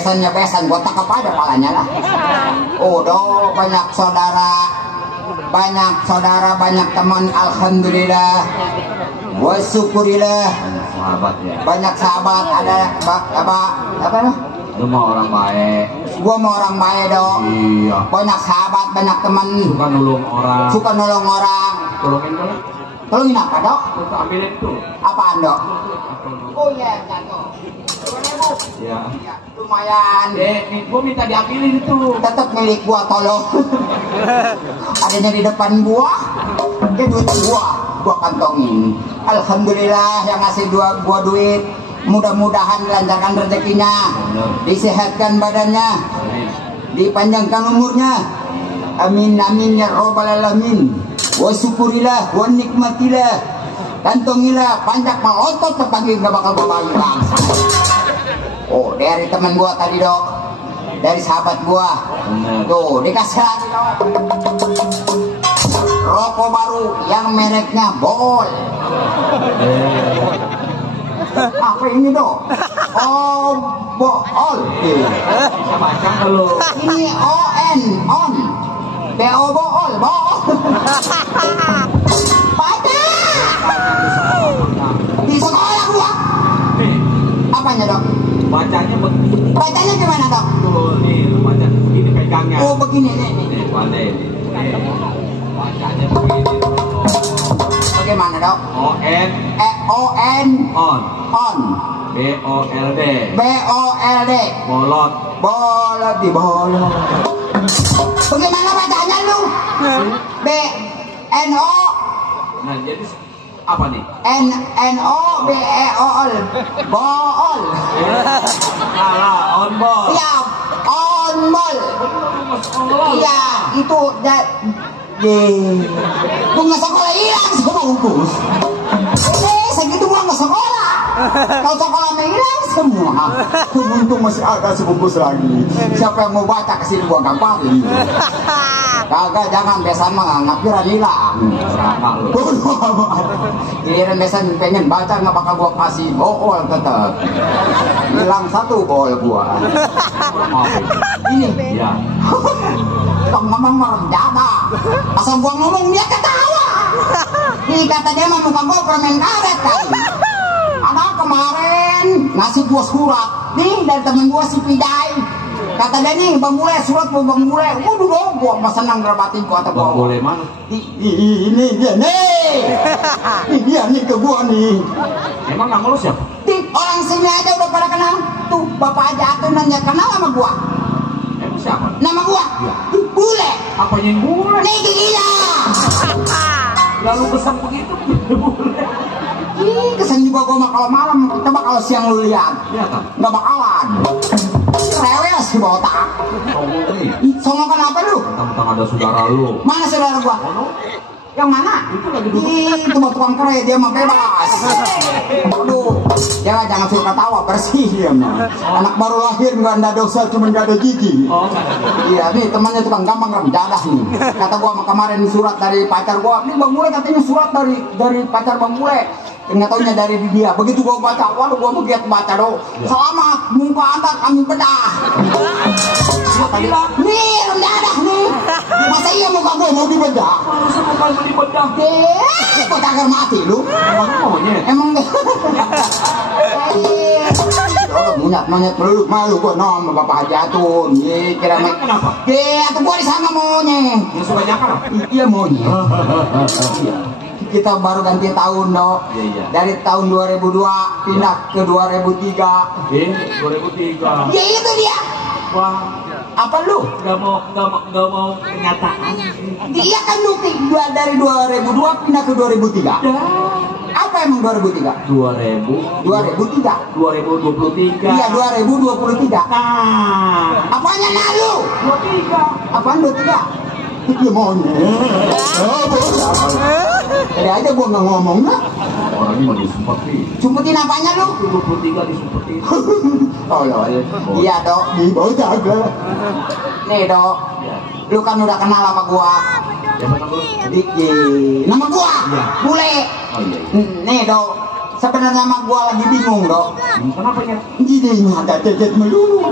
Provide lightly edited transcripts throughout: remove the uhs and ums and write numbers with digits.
besannya besan, gua tak apa ada palanya lah. Udah banyak saudara, banyak teman, alhamdulillah. Wa syukurillah. Sahabat ya. Banyak sahabat, ada apa nah? Lu mau orang baik. Gua mau orang baik dong. Iya. Banyak sahabat, banyak teman. Suka nolong orang. Tolongin dong. Tolongin apa dok? Untuk ambilin tuh. Apaan dok? Oh iya, jatuh. Ya. Lumayan. Nih, gua minta diambilin itu. Tetap milik gua, tolong. Adanya di depan gua, ke duit gua kantongin. Alhamdulillah yang ngasih gua duit. Mudah-mudahan dilancarkan rezekinya, disehatkan badannya, dipanjangkan umurnya. Amin amin ya robbal alamin. Wa syukurillah wa nikmatillah. Kantongilah panjang mau otot terpanggil gak bakal gua bagi bangsa. Oh, dari teman gua tadi dok, dari sahabat gua. Tuh dikasih lagi dok. Rokok baru yang mereknya Bol. Apa ini dok? Oh, Bol. Bisa baca kalau Ini on. BO Bol. Baca. Di sekolah gua. Apanya dok? bacanya begini. Bacanya gimana dok? Tuh nih, baca begini pegangnya. Oh begini nih. Nih, balik. Bacanya begini. Bagaimana dok? O-N on. B-O-L-D. BOLD. Bolot. Bolot di bolot. Bagaimana bacanya lu? BNO. Nah, jadi apa nih? NOBEOL. Bool. Salah, on ball. Iya, on ball. Iya, itu bunga sekolah hilang semua bungkus. Segitu bunga sekolah. Kalau sekolah hilang semua. Untung masih ada sebungkus lagi. Siapa yang mau baca kesini gua gampangin. Kagak, jangan besan mah ngapiran hilang. Sama lu. Giliran besan pengen baca nggak bakal gua kasih bool tetap. Hilang satu bool gua. Ini. Ya. Kau ngomong malam jada. Asal gua ngomong dia ketawa. Ih kata dia mah muka gua permen karet kali. Ada kemarin ngasih gua surat nih dari temen gua si Pidai. Kata dia nih Bang Bule, surat buat Bang Bule. Waduh dong, gua mah senang ngerabatin gua kata Bang gua. Bule mana? Ini dia nih. Ini dia nih ke gua nih. Emang nama lu siapa? Orang sini aja udah pada kenal. Tuh bapak aja tuh nanya kenal sama gua. Emang siapa? Nama gua Bule. Apanya yang bule? Nih giginya. Lalu kesan begitu bule. Ih, kesan juga gua mah kalau malam. Coba kalau siang lu lihat. Iya kan? Nggak bakalan. Rewel sih botak. Songong kenapa lu? Tentang ada saudara lu. Mana saudara gua? Yang mana? Itu lagi duduk. Itu mah tukang kere, dia mah bebas. Aduh, jangan suruh ketawa, bersih dia mah. Anak baru lahir nggak ada dosa, cuma nggak ada gigi. Oh, Iya, nih temannya tukang gampang jadah nih. Kata gua sama kemarin surat dari pacar gua. Ini Bang Bule katanya surat dari pacar Bang Bule. Nggak taunya dari dia. Begitu gua baca, waduh gua mau giat baca dong. Selamat, muka Anda kami bedah. Nih, mendadak nih. Masa iya muka gua mau dibedah? masa muka lu dibedah? Kok cagar mati lu? Emang monyet? Emang monyet malu gua nom bapak Hajatun. Ye kira Emang kenapa? atau gua disana monyet. Yang suka nyakar? Iya monyet. Kita baru ganti tahun dok. Iya. Dari tahun 2002 pindah ke 2003. 2003. Ya itu dia. Wah, Apa lu? nggak mau kenyataan. Dia kan lu dari 2002 pindah ke 2003. Apa emang 2003? 2000. 2003. 2023. Iya 2023. Nah, Apanya nah lu? 23. Apaan 23? Iya monyet. Tadi aja gua nggak ngomong lah. Orangnya mau disumpetin. Sumpetin apanya lu? 23 disumpetin. Oh iya dok. Dibawa jaga. Nih dok. Ya. Lu kan udah kenal sama gua. Siapa nama lu? Nama gua Iya. Bule. Oh iya. Nih dok. sebenarnya mah gua lagi bingung dok. Kenapa ya? Jadi ada jajet melulu.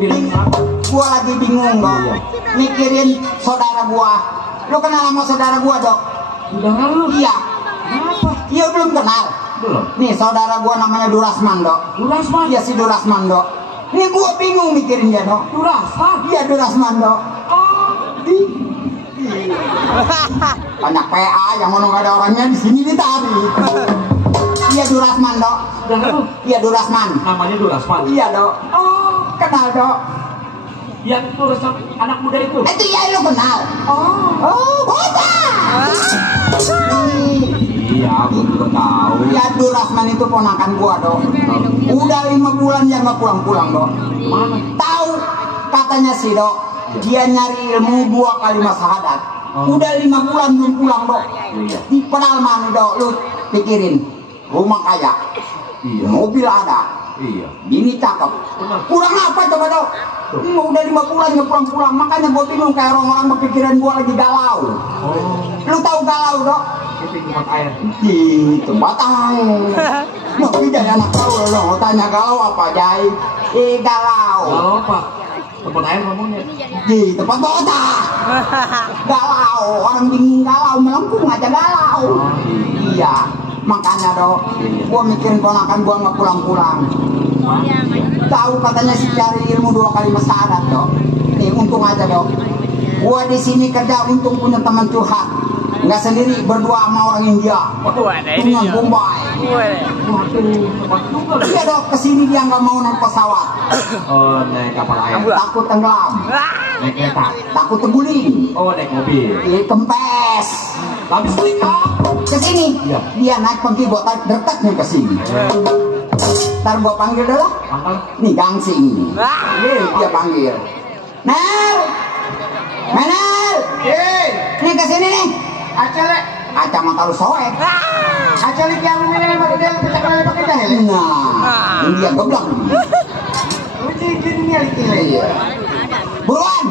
Bilang apa? Gua lagi bingung dok. Mikirin saudara gua. Lu kenal sama saudara gua dok? Udah lu? Iya. Kenapa? Iya belum kenal. Belum. Nih saudara gua namanya Durasman dok. Durasman? Iya si Durasman dok. Ini gua bingung mikirin dia dok. Durasman? Iya Durasman dok. Oh. Banyak PA yang mau nggak ada orangnya di sini ditarik. Iya Durasman dok. Udah lu? Iya Durasman. Namanya Durasman? Iya dok. Oh. Kenal dok. Yang Durasman anak muda itu? Itu ya lu kenal. Oh bocah. Iya, aku juga tahu. Ya Durasman itu ponakan gua dok. Udah 5 bulan ya nggak pulang-pulang dok. Mana? Tahu katanya sih dok. Dia nyari ilmu 2 kali syahadat. Udah 5 bulan belum pulang dok. Iya. Di pedalaman dok. Lu pikirin. Rumah kaya. Iya. Mobil ada. Iya. Bini cakep. Benar. Kurang apa coba dok? Udah 5 bulan nggak pulang-pulang. Makanya gua bingung kayak orang-orang berpikiran gua lagi galau. Oh. Lu tahu galau dok? Itu tempat air. Di tempat air. Mau jadi anak galau lo tanya galau apa jai? Galau. Galau apa? Tempat air ngomongnya. Di tempat bocah. Galau, orang bingung galau, melengkung aja galau. Iya, makanya dok, gua mikirin ponakan gua nggak pulang-pulang. Tahu katanya sih cari ilmu 2 kali syahadat dok. Nih untung aja dok. Gua di sini kerja untung punya teman curhat. Nggak sendiri, berdua sama orang India. Dengan Bombay. Waduh, tempat juga. Iya dok, kesini dia nggak mau naik pesawat. Oh, naik kapal air. Takut tenggelam, Naik kereta. takut terguling. Oh, naik mobil. Kempes. Habis nikah. Kesini, Iya. dia naik pengki botak dekatnya kesini. Ntar gua panggil dulu. Pangkal. Nih gangsing. Dia panggil. Nel, Menel, nih kesini nih. Acale, Aca mah taruh soek. acale yang ini pakai dia kita kenal pakai jahil. Nah, ini dia goblok. Uji gini nih Iya. Buruan.